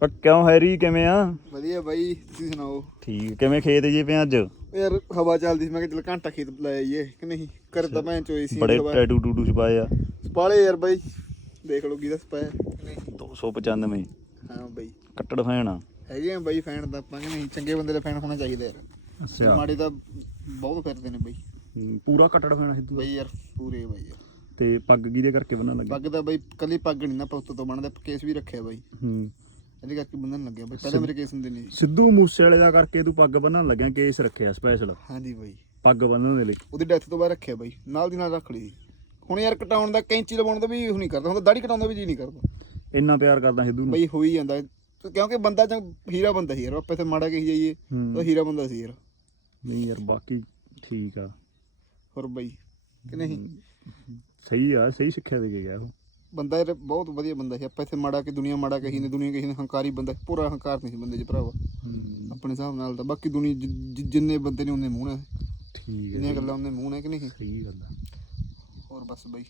ਪਰ ਕਿਉਂ ਹੈਰੀ ਕਿਵੇਂ ਆ? ਵਧੀਆ ਬਾਈ ਤੁਸੀਂ ਸੁਣਾਓ? ਠੀਕ ਕਿਵੇਂ ਖੇਤ ਜੀ ਪਿਆ ਅੱਜ? ਯਾਰ ਹਵਾ ਚੱਲਦੀ ਸੀ ਮੈਂ ਕਿਹਾ ਚਲ ਘੰਟਾ ਖੇਤ ਲੈ ਆਈਏ ਕਿ ਨਹੀਂ? ਕਰ ਤਾਂ ਮੈਂ ਚੋਈ ਸੀ ਬੜੇ। ਟੈਟੂ ਟੂਟੂ ਛਪਾਏ ਆ। ਪਾਲੇ ਯਾਰ ਬਾਈ ਦੇਖ ਲਓ ਕੀ ਦੱਸ ਪਾਇਆ ਕਿ ਨਹੀਂ? 295 ਹਾਂ ਬਾਈ। ਕੱਟੜ ਫੈਨ ਆ। ਹੈਗੇ ਆ ਬਾਈ ਫੈਨ ਤਾਂ ਆਪਾਂ ਕਿ ਨਹੀਂ? ਚੰਗੇ ਬੰਦੇ ਦਾ ਫੈਨ ਹੋਣਾ ਚਾਹੀਦਾ ਯਾਰ। ਅੱਛਾ। ਮਾੜੇ ਤਾਂ ਬਹੁਤ ਫਿਰਦੇ ਨੇ ਬਾਈ। ਪੂਰਾ ਕੱਟੜ ਫੈਨ ਸਿੱਧੂ ਦਾ। ਬਾਈ ਯਾਰ ਪੂਰੇ ਬਾਈ ਯਾਰ। ਤੇ ਪੱਗ ਕਿਹਦੇ ਕਰਕੇ ਬੰਨਣ ਲੱਗੇ? ਪੱਗ ਤਾਂ ਬਾਈ ਕੱਲੀ ਪੱਗ ਨਹੀਂ ਨਾ ਪੁੱਤ ਤੋਂ ਬਣਦਾ ਕੇਸ ਵੀ ਰੱਖਿਆ ਬਾਈ। ਹੂੰ। ਇਹਦੇ ਕਰਕੇ ਬੰਦਨ ਲੱਗਿਆ ਬਾਈ ਪਹਿਲਾਂ ਮੇਰੇ ਕੇਸ ਹੁੰਦੇ ਨਹੀਂ। ਸਿੱਧੂ ਮੂਸੇ ਵਾਲੇ ਦਾ ਕਰਕੇ ਤੂੰ ਪੱਗ ਬੰਨਣ ਲੱਗਿਆ ਕੇਸ ਰੱਖਿਆ ਸਪੈਸ਼ਲ ਹਾਂਜੀ ਬਾਈ। ਪੱਗ ਬੰਨਣ ਦੇ ਲਈ। ਉਹਦੀ ਡੈਥ ਤੋਂ ਬਾਅਦ ਰੱਖਿਆ ਬਾਈ ਨਾਲ ਦੀ ਨਾਲ ਰੱਖ ਲਈ। ਹੁਣ ਯਾਰ ਕਟਾਉਣ ਦਾ ਕੈਂਚੀ ਲਵਾਉਣ ਦਾ ਵੀ ਉਹ ਨਹੀਂ ਕਰਦਾ ਹੁਣ ਤਾਂ ਦਾੜੀ ਕਟਾਉਣ ਦਾ ਵੀ ਜੀ ਨਹੀਂ ਕਰਦਾ। ਇੰਨਾ ਪਿਆਰ ਕਰਦਾ ਸਿੱਧੂ ਨੂੰ। ਬਈ ਹੋ ਹੀ ਜਾਂਦਾ। ਤੇ ਕਿਉਂਕਿ ਬੰਦਾ ਚੰਗ ਹੀਰਾ ਬੰਦਾ ਸੀ ਯਾਰ ਆਪਾਂ ਇੱਥੇ ਮਾੜਾ ਕਹੀ ਜਾਈਏ। ਤਾਂ ਹੀਰਾ ਬੰਦਾ ਸੀ ਯਾਰ। ਨਹੀਂ ਯਾਰ ਬਾਕੀ ਠੀਕ ਆ। ਹੋਰ ਬਈ ਕਿ ਨਹੀਂ? ਸਹੀ ਆ ਸਹੀ ਸਿੱਖਿਆ ਦੇ ਕੇ ਗਿਆ ਉਹ। ਬੰਦਾ ਯਾਰ ਬਹੁਤ ਵਧੀਆ ਬੰਦਾ ਸੀ। ਆਪਾਂ ਇੱਥੇ ਮਾੜਾ ਕਿ ਦੁਨੀਆ ਮਾੜਾ ਕਹੀ ਨੇ ਦੁਨੀਆ ਕਹੀ ਨੇ ਹੰਕਾਰੀ ਬੰਦਾ ਪੂਰਾ ਹੰਕਾਰ ਨਹੀਂ ਸੀ ਬੰਦੇ 'ਚ ਭਰਾਵਾ। ਹੂੰ, ਆਪਣੇ ਹਿਸਾਬ ਨਾਲ ਤਾਂ ਬਾਕੀ ਦੁਨੀਆ ਜਿ- ਜਿ- ਜਿੰਨੇ ਬੰਦੇ ਨੇ ਉਹਨੇ ਮੂੰਹ ਨੇ ਠੀਕ ਹੈ ਜਿੰਨੀਆਂ ਗੱਲਾਂ ਉਹਨੇ ਮੂੰਹ ਨੇ ਕਿ ਨਹੀਂ। ਸਹੀ ਗੱਲ ਆ। ਹੋਰ ਬਸ ਬਈ।